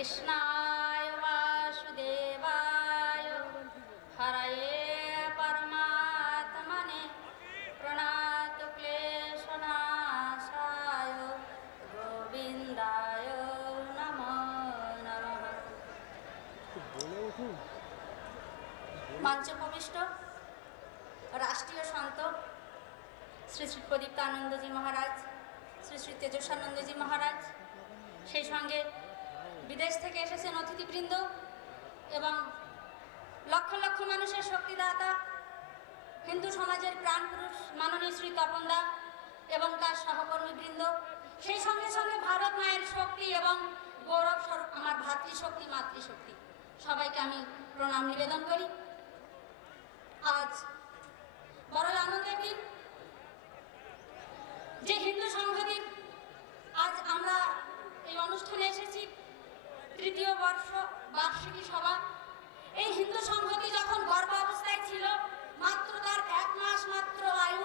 कृष्णाय वासुदेवाय हरये परमात्मने प्रणतु क्लेशनाशाय गोविन्दाय नमो नमः। मंचे उपविष्ट राष्ट्रीय सन्त श्री श्री प्रदीप्तानंद जी महाराज, श्री श्री तेजस्वानंद जी महाराज, সেই সঙ্গে বিদেশ থেকে এসেছেন অতিথিবৃন্দ এবং লক্ষ লক্ষ মানুষের শক্তিদাতা হিন্দু সমাজের প্রাণপুরুষ মাননীয় শ্রী তপনদা এবং তার সহকর্মীবৃন্দ, সেই সঙ্গে সঙ্গে ভারত মায়ের শক্তি এবং গৌরব স্বরূপ আমার ভাতৃশক্তি মাতৃশক্তি, সবাইকে আমি প্রণাম নিবেদন করি। আজ বড় আনন্দের দিন যে হিন্দু সংহতির আজ আমরা এই অনুষ্ঠানে এসেছি, তৃতীয় বর্ষ বার্ষিকী সভা। এই হিন্দু সংহতি যখন গর্ভাবস্থায় ছিল, মাত্র তার 1 মাস মাত্র আয়ু,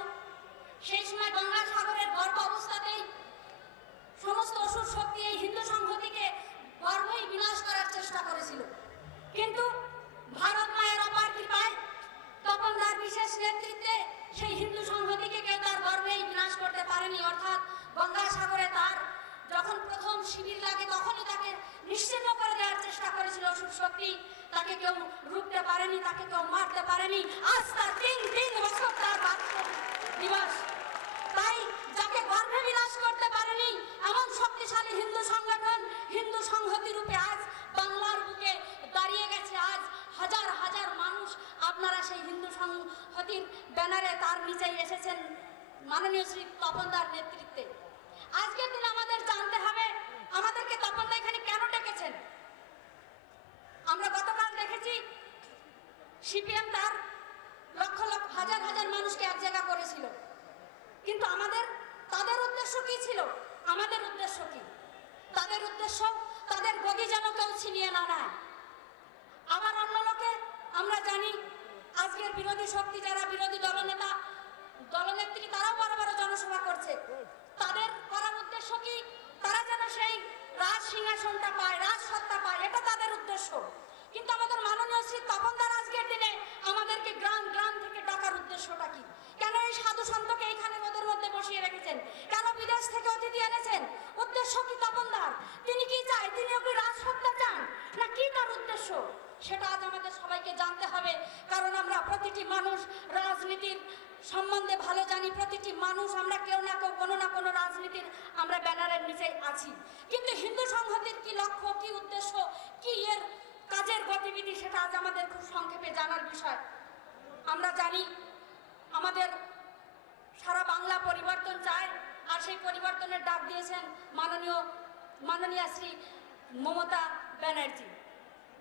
সেই সময় গঙ্গাসাগরের গর্ভ অবস্থাতেই সমস্ত অসুর শক্তি এই হিন্দু সংহতিকে গর্ভই বিনাশ করার চেষ্টা করেছিল। কিন্তু ভারত মায়ের অপার কৃপায় তপনদার বিশেষ নেতৃত্বে সেই হিন্দু সংহতিকে কেউ তার গর্ভেই বিনাশ করতে পারেনি। অর্থাৎ গঙ্গাসাগরে তার যখন প্রথম শিবির লাগে তখনই তাকে নিশ্চিহ্ন করে দেওয়ার চেষ্টা করেছিল অসুর শক্তি। তাকে কেউ রুখতে পারেনি, তাকে কেউ মারতে পারেনি। আজ তার 3 বছর তার বার্ষিক দিবস। তাই যাকে গর্ভে বিনাশ করতে পারেনি এমন শক্তিশালী হিন্দু সংগঠন হিন্দু সংহতি রূপে আজ বাংলার বুকে দাঁড়িয়ে গেছে। আজ হাজার হাজার মানুষ আপনারা সেই হিন্দু সংহতির ব্যানারে তার নিচেই এসেছেন মাননীয় শ্রী তপনদার নেতৃত্বে। আজকের দিন আমাদের জানতে হবে আমাদেরকে তপনদা এখানে কেন ডেকেছেন। আমরা গতকাল দেখেছি সিপিএম তার লক্ষ লক্ষ হাজার হাজার মানুষকে এক জায়গা করেছিল, কিন্তু তাদের উদ্দেশ্য কি ছিল? আমাদের উদ্দেশ্য কি? তাদের উদ্দেশ্য তাদের গদি যেন কেউ ছিনিয়ে না নেয়। আবার অন্য লোকে আমরা জানি আজকের বিরোধী শক্তি যারা বিরোধী দলনেতা দলনেত্রী তারাও বড় বড় জনসভা করছে। তাদের করার উদ্দেশ্য কি? তারা যেন সেই রাজ সিংহাসনটা পায়, রাজসত্তা পায়, এটা তাদের উদ্দেশ্য। কিন্তু আমাদের মাননীয় শ্রী তপনদার আজকের দিনে আমাদেরকে গ্রাম গ্রাম থেকে ডাকার উদ্দেশ্যটা কি? কেন এই সাধু সন্তকে এইখানে ওদের মধ্যে বসিয়ে রেখেছেন? কেন বিদেশ থেকে অতিথি এনেছেন? উদ্দেশ্য কি তপনদার? তিনি কি চায়? তিনি ওকে রাজসত্তা চান না কি তার উদ্দেশ্য? সেটা আজ আমাদের সবাইকে জানতে হবে। কারণ আমরা প্রতিটি মানুষ রাজনীতির সম্বন্ধে ভালো জানি। প্রতিটি মানুষ আমরা কেউ না কেউ কোনো না কোনো রাজনীতির আমরা ব্যানারের নিচে আছি। কিন্তু হিন্দু সংহতির কি লক্ষ্য, কি উদ্দেশ্য, কি এর কাজের গতিবিধি, সেটা আজ আমাদের খুব সংক্ষেপে জানার বিষয়। আমরা জানি আমাদের সারা বাংলা পরিবর্তন চায়, আর সেই পরিবর্তনের ডাক দিয়েছেন মাননীয় শ্রী মমতা ব্যানার্জি।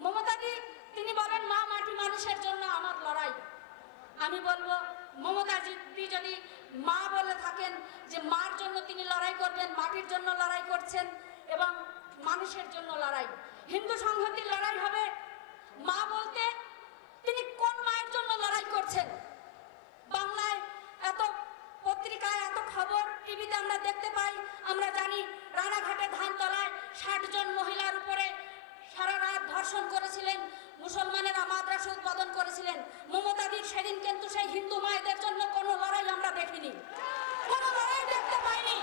মমতাজি তিনি বলেন মা মাটি মানুষের জন্য আমার লড়াই। আমি বলবো মমতাজি যদি মা বলে থাকেন যে মার জন্য তিনি লড়াই করবেন, মাটির জন্য লড়াই করছেন এবং মানুষের জন্য লড়াই, হিন্দু সংহতির লড়াই হবে। মা বলতে তিনি কোন মায়ের জন্য লড়াই করছেন? বাংলায় এত পত্রিকায় এত খবর টিভিতে আমরা দেখতে পাই, আমরা জানি রানাঘাটে ধানতলায় 60 জন মহিলার উপরে সারা রাত ধর্ষণ করেছিলেন, মুসলমানেরা মাদ্রাসা উদ্বোধন করেছিলেন। মমতাদির সেদিন কিন্তু সেই হিন্দু মায়েদের জন্য কোনো লড়াই আমরা দেখিনি, কোনো লড়াই দেখতে পাইনি।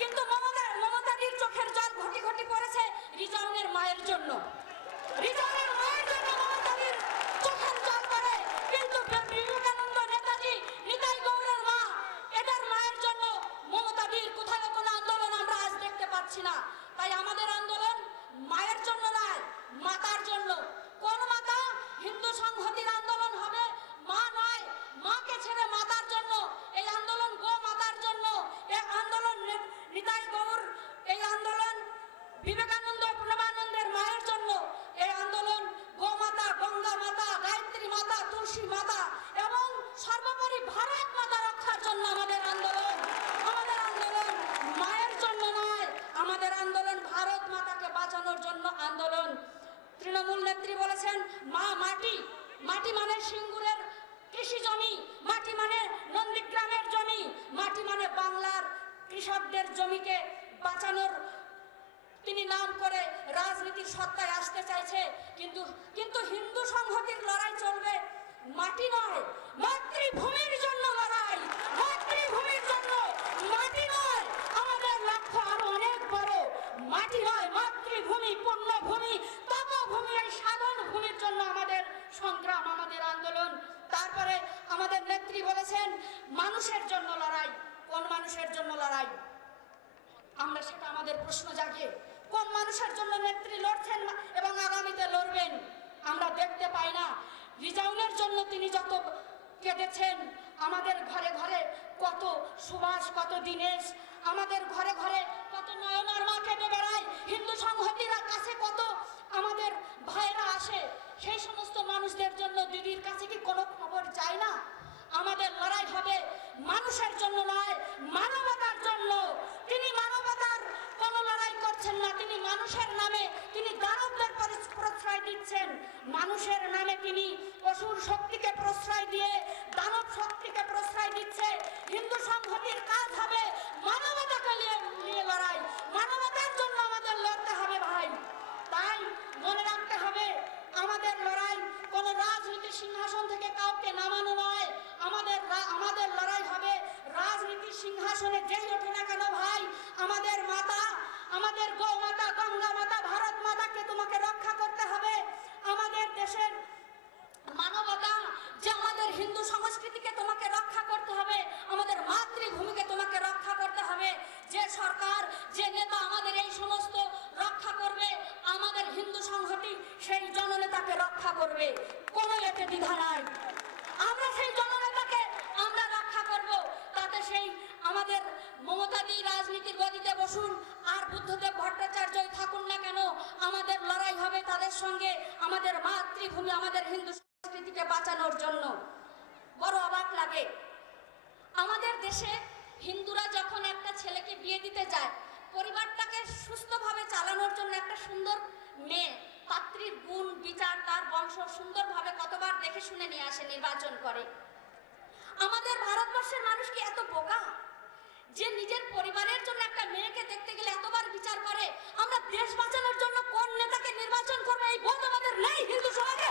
কিন্তু মমতাদির চোখের জল ঘটি ঘটি পড়েছে রিজাউনের মায়ের জন্য। রিজাউনের মায়ের জন্য মমতাদির চোখের জল পড়ে, কিন্তু বিবেকানন্দ নেতাজি নিতাই গৌড়ের মা এটার মায়ের জন্য মমতাদির কোথাও কোনো আন্দোলন আমরা আজ দেখতে পাচ্ছি না। তাই আমাদের আন্দোলন মায়ের জন্য নয়, মাতার জন্য। কোন মাতা? হিন্দু সংহতির আন্দোলন হবে মা নয়, মাকে ছেড়ে মাতার জন্য। এই আন্দোলন গো মাতার জন্য, এই আন্দোলন নিতাই গৌর, এই আন্দোলন বিবেকানন্দ প্রণবানন্দের মায়ের জন্য। এই আন্দোলন গো মাতা, গঙ্গা মাতা, গায়ত্রী মাতা, তুলসী মাতা এবং সর্বোপরি ভারত মাতা রক্ষার জন্য আমাদের আন্দোলন। আমাদের আন্দোলন মায়ের জন্য নয়, আমাদের আন্দোলন ভারত মাতাকে বাঁচানোর জন্য আন্দোলন। তৃণমূল নেত্রী বলেছেন মা মাটি, মাটি মানে সিঙ্গুরের কৃষি জমি, মাটি মানে নন্দীগ্রামের জমি, মাটি মানে বাংলার কৃষকদের জমিকে বাঁচানোর তিনি নাম করে রাজনীতির সত্তায় আসতে চাইছে, কিন্তু কিন্তু হিন্দু সংহতির লড়াই চলবে মাটি নয়, মাতৃভূমির জন্য লড়াই, মাতৃভূমির জন্য। মাটি নয়, আমাদের লক্ষ্য আরো অনেক বড়। মাটি নয়, মাতৃভূমি, পুণ্যভূমি, তপভূমি, এই সাধন ভূমির জন্য আমাদের সংগ্রাম, আমাদের আন্দোলন। তারপরে আমাদের নেত্রী বলেছেন মানুষের জন্য লড়াই। কোন মানুষের জন্য লড়াই? আমরা সেটা আমাদের প্রশ্ন জাগে, কোন মানুষের জন্য নেত্রী লড়ছেন এবং আগামীতে লড়বেন আমরা দেখতে পাই না। রিজাউনের জন্য তিনি যত কেঁদেছেন, আমাদের ঘরে ঘরে কত সুভাষ, কত দীনেশ, আমাদের ঘরে ঘরে কত নয়নার মা কেঁদে বেড়ায়, হিন্দু সংহতিরা কাছে কত আমাদের ভাইরা আসে, সেই সমস্ত মানুষদের জন্য দিদির কাছে কি কোনো খবর যায় না? আমাদের লড়াই হবে মানুষের জন্য নয়, মানবতার জন্য। তিনি মানবতার কোনো লড়াই করছেন না, তিনি মানুষের নামে তিনি দানবদের প্রশ্রয় দিচ্ছেন। মানুষের নামে তিনি অসুর শক্তিকে প্রশ্রয় দিয়ে দানব শক্তিকে প্রশ্রয় দিচ্ছে। হিন্দু সংহতির কাজ হবে মানবতাকে নিয়ে লড়াই, মানবতার জন্য আমাদের লড়তে হবে ভাই। তাই মনে রাখতে হবে আমাদের লড়াই কোনো রাজনীতির সিংহাসন থেকে কাউকে নামানো নয়। আমাদের লড়াই হবে রাজনীতির সিংহাসনে যেই ওঠে না কেন ভাই, আমাদের মাতা, আমাদের গো মাতা, গঙ্গা মাতা, ভারত মাতাকে তোমাকে রক্ষা করতে হবে। আমাদের দেশের মানবতা, যে আমাদের হিন্দু সংস্কৃতিকে তোমাকে রক্ষা করতে হবে, আমাদের মাতৃভূমিকে তোমাকে রক্ষা করতে হবে। যে সরকার, যে নেতা আমাদের এই সমস্ত রক্ষা করবে, আমাদের হিন্দু সংহতি সেই জননেতাকে রক্ষা করবে, কোনো এতে দ্বিধা নাই। আমরা সেই জননেতাকে আমরা রক্ষা করব। তাতে সেই আমাদের মমতাদি রাজনীতির গদিতে বসুন আর বুদ্ধদেব ভট্টাচার্যই থাকুন না কেন, আমাদের লড়াই হবে তাদের সঙ্গে, আমাদের মাতৃভূমি, আমাদের হিন্দু সংস্কৃতিকে বাঁচানোর জন্য। বড় অবাক লাগে, আমাদের দেশে হিন্দুরা যখন একটা ছেলেকে বিয়ে দিতে যায়, পরিবারটাকে সুস্থভাবে চালানোর জন্য একটা সুন্দর মেয়ে, পাত্রীর গুণ বিচার, তার বংশ সুন্দরভাবে কতবার দেখে শুনে নিয়ে আসে, নির্বাচন করে। আমাদের ভারতবর্ষের মানুষ কি এত বোকা যে নিজের পরিবারের জন্য একটা মেয়েকে দেখতে গেলে এতবার বিচার করে? আমরা দেশ বাঁচানোর জন্য কোন নেতাকে নির্বাচন করবে এই বোধ আমাদের নেই হিন্দু সমাজে।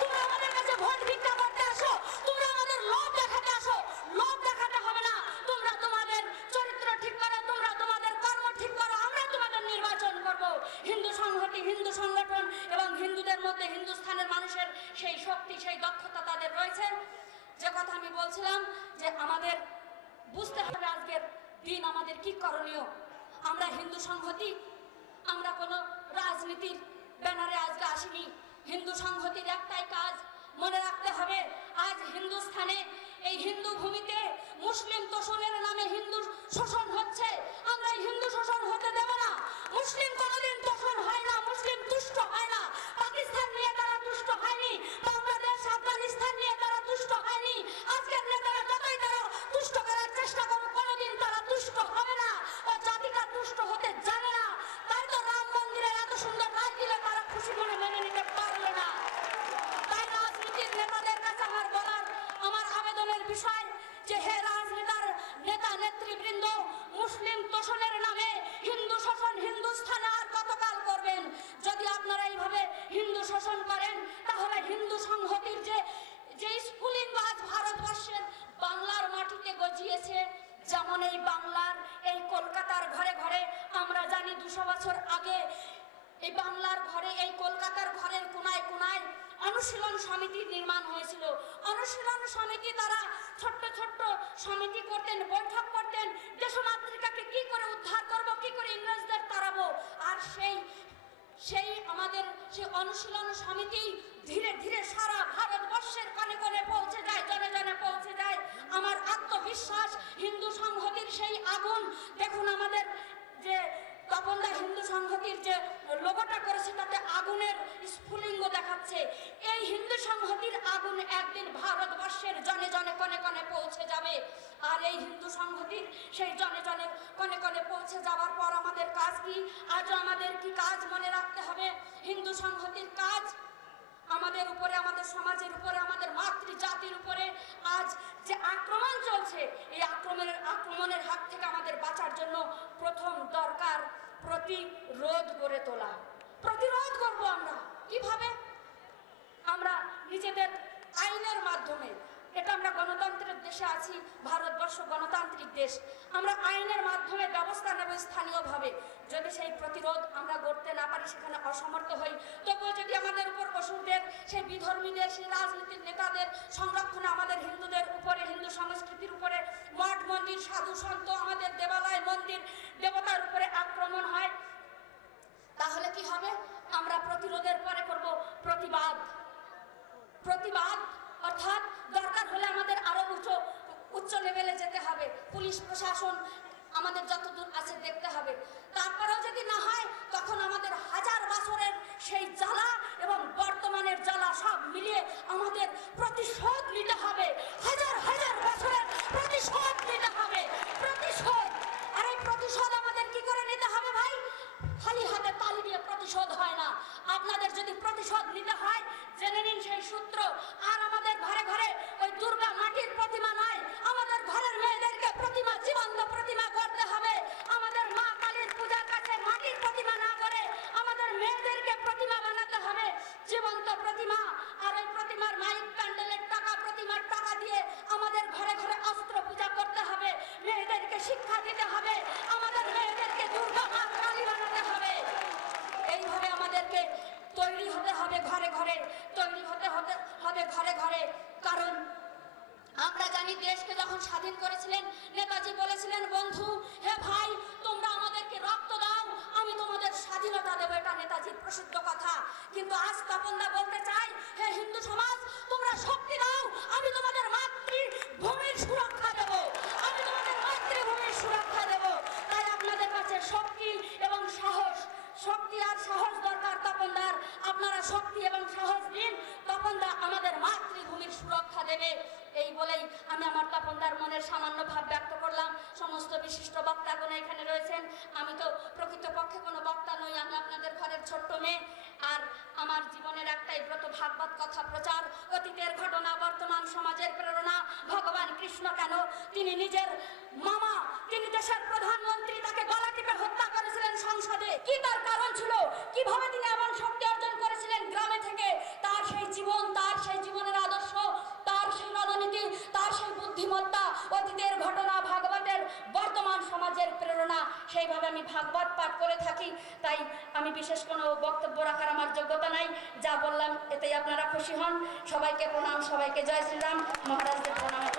তোমরা আমাদের কাছে ভোট ভিক্ষা করতে আসো, তোমরা আমাদের লোভ দেখাতে আসো, লোভ দেখাতে হবে না। তোমরা তোমাদের চরিত্র ঠিক করো, তোমরা তোমাদের কর্ম ঠিক করো, আমরা তোমাদের নির্বাচন করব। হিন্দু সংহতি, হিন্দু সংগঠন এবং হিন্দুদের মধ্যে হিন্দুস্থানের মানুষের সেই শক্তি, সেই দক্ষতা তাদের রয়েছে। যে কথা আমি বলছিলাম যে আমাদের বুঝতে হবে আজকের দিন আমাদের কি করণীয়। আমরা হিন্দু সংহতি, আমরা কোনো রাজনীতির ব্যানারে আজকে আসিনি। হিন্দু সংহতির একটাই কাজ মনে রাখতে হবে, আজ হিন্দুস্থানে, এই হিন্দু ভূমিতে মুসলিম তোষণের নামে হিন্দু শোষণ হচ্ছে। আমরা এই হিন্দু শোষণ হতে দেব না। মুসলিম কোনোদিন তোষণ হয় না, মুসলিম তুষ্ট হয় না। পাকিস্তান নিয়ে তারা তুষ্ট হয়নি, বাংলাদেশ, আফগানিস্তান নিয়ে তারা তুষ্ট হয়নি। আজকের নেতারা যতই তারা তুষ্ট করার চেষ্টা করুক, কোনোদিন তারা তুষ্ট হবে না। ও জাতিকা তুষ্ট হতে জানে না, তাই তো রাম মন্দিরের এত সুন্দর রায় দিলে তারা খুশি মনে মেনে নিতে পারলো না। তাই রাজনীতির নেতাদের কাছে আমার বলার, আমার আবেদনের বিষয় যে হে রাজনেতার নেতা নেতৃবৃন্দ, মুসলিম তোষণের নামে হিন্দু শোষণ হিন্দুস্থানে আর কতকাল করবেন? যদি আপনারা এইভাবে হিন্দু শোষণ করেন, তাহলে হিন্দু সংহতির যে স্ফুলিঙ্গ আজ ভারতবর্ষের বাংলার মাটিতে গজিয়েছে, যেমন এই বাংলার, এই কলকাতার ঘরে ঘরে আমরা জানি 200 বছর আগে এই বাংলার ঘরে, এই কলকাতার ঘরের কোনায় কোনায় অনুশীলন সমিতি নির্মাণ হয়েছিল। অনুশীলন সমিতি, তারা ছোট্ট ছোট্ট সমিতি করতেন, বৈঠক করতেন, দেশমাতৃকাকে কি করে উদ্ধার করব, কি করে ইংরেজদের তাড়াবো। আর সেই আমাদের সেই অনুশীলন সমিতি ধীরে ধীরে সারা ভারতবর্ষের কোণে কোণে পৌঁছে যায়, জনে জনে পৌঁছে যায়। আমার আত্মবিশ্বাস হিন্দু সংহতির সেই আগুন, দেখুন আমাদের যে তপনদা হিন্দু সংহতির যে লোগোটা করেছে তাতে আগুনের স্ফুলিঙ্গ দেখাচ্ছে। এই হিন্দু সংহতির আগুন একদিন ভারতবর্ষের জনে জনে কোণে কোণে পৌঁছে যাবে। আর এই হিন্দু সংহতির সেই জনে জনে কোণে কোণে পৌঁছে যাওয়ার পর আমাদের কাজ কি? আজও আমাদের কি কাজ মনে রাখতে হবে? হিন্দু সংহতির কাজ আমাদের উপরে, আমাদের সমাজের উপরে, আমাদের মাতৃজাতির উপরে আজ যে আক্রমণ চলছে, এই আক্রমণের হাত থেকে আমাদের বাঁচার জন্য প্রথম দরকার প্রতিরোধ গড়ে তোলা। প্রতিরোধ করব আমরা কিভাবে? আমরা নিজেদের আইনের মাধ্যমে। এটা আমরা গণতন্ত্রের দেশে আছি, ভারতবর্ষ গণতান্ত্রিক দেশ। আমরা আইনের মাধ্যমে ব্যবস্থা নেব স্থানীয়ভাবে। যদি সেই প্রতিরোধ আমরা গড়তে না পারি, সেখানে অসমর্থ হই, তবুও যদি আমাদের উপর অসুরদের, সেই বিধর্মীদের, সেই রাজনীতির নেতাদের সংরক্ষণে আমাদের হিন্দুদের উপরে, হিন্দু সংস্কৃতির উপরে, মঠ মন্দির, সাধু সন্ত, আমাদের দেবালয় মন্দির দেবতার উপরে আক্রমণ হয়, তাহলে কি হবে? আমরা প্রতিরোধের পরে করব প্রতিবাদ। প্রতিবাদ অর্থাৎ দরকার হলে আমাদের আরো উচ্চ লেভেলে যেতে হবে, পুলিশ প্রশাসন আমাদের যতদূর আছে দেখতে হবে। তারপরেও যদি না হয়, তখন আমাদের হাজার বছরের সেই জ্বালা এবং বর্তমানের জ্বালা সব মিলিয়ে আমাদের প্রতিশোধ নিতে হবে। হাজার হাজার বছরের প্রতিশোধ নিতে হবে। প্রতিশোধ। আর এই প্রতিশোধ আমাদের কি করে নিতে হবে ভাই? খালি হাতে তালি দিয়ে প্রতিশোধ হয় না। আপনাদের যদি প্রতিশোধ নিতে হয়, জেনে নিন সেই সূত্র। আর আমাদের ঘরে ঘরে ওই দুর্গা মাটির প্রতিমা নয়, আমাদের ঘরের মেয়েদেরকে প্রতিমা, জীবন্ত প্রতিমা করতে হবে। আমাদের মা কালীর পূজার কাছে মাটির প্রতিমা না করে আমাদের মেয়েদেরকে প্রতিমা বানাতে হবে, জীবন্ত প্রতিমা। আর ওই প্রতিমার মাইক প্যান্ডেলের টাকা, প্রতিমার টাকা দিয়ে আমাদের ঘরে ঘরে অস্ত্র পূজা করতে হবে। মেয়েদেরকে শিক্ষা দিতে হবে, আমাদের মেয়েদেরকে দুর্গা মা কালী বানাতে হবে। এইভাবে আমাদেরকে তৈরি হতে হবে ঘরে ঘরে, তৈরি হতে হবে ঘরে ঘরে। কারণ আমরা জানি, দেশকে যখন স্বাধীন করেছিলেন নেতাজি বলেছিলেন, বন্ধু হে ভাই, তোমরা আমাদেরকে রক্ত দাও, আমি তোমাদের স্বাধীনতা দেবো। এটা নেতাজির প্রসিদ্ধ কথা। কিন্তু আজ তপনদা বলতে চাই, হে হিন্দু সমাজ, তোমরা শক্তি দাও, আমি তোমাদের মাতৃভূমির সুরক্ষা দেব, আমি তোমাদের মাতৃভূমির সুরক্ষা দেব। তাই আপনাদের কাছে শক্তি এবং সাহস, শক্তি আর সাহস দরকার তপনদার। আপনারা শক্তি এবং সাহস দিন, তপনদা আমাদের মাতৃভূমির সুরক্ষা দেবে। এই বলেই আমি আমার তপনদার মনের সামান্য ভাব ব্যক্ত করলাম। সমস্ত বিশিষ্ট বক্তাগণ এখানে রয়েছেন। আমি তো প্রকৃতপক্ষে কোনো বক্তা নই, আমি আপনাদের ঘরের ছোট্ট মেয়ে। আর আমার জীবনের একটাই ব্রত, ভাগবত কথা প্রচার। অতীতের ঘটনা, বর্তমান সমাজের প্রেরণা। ভগবান কৃষ্ণ কেন, তিনি নিজের মামা, তিনি দেশের প্রধানমন্ত্রী, তাকে গলা টিপে হত্যা করেছিলেন সংসদে। কি তার কারণ ছিল? কিভাবে তিনি এমন শক্তি অর্জন করেছিলেন গ্রামে থেকে? তার সেই জীবন, তার সেই জীবনের আদর্শ, তার সেই রণনীতি, তার সেই বুদ্ধিমত্তা, অতীতের ঘটনা, ভাগবতের বর্তমান সমাজের প্রেরণা। সেইভাবে আমি ভাগবত পাঠ করে থাকি। তাই আমি বিশেষ কোনো বক্তব্য রাখার আমার যোগ্যতা নাই। যা বললাম এতেই আপনারা খুশি হন। সবাইকে প্রণাম, সবাইকে জয় শ্রীরাম। মহারাজদের প্রণাম।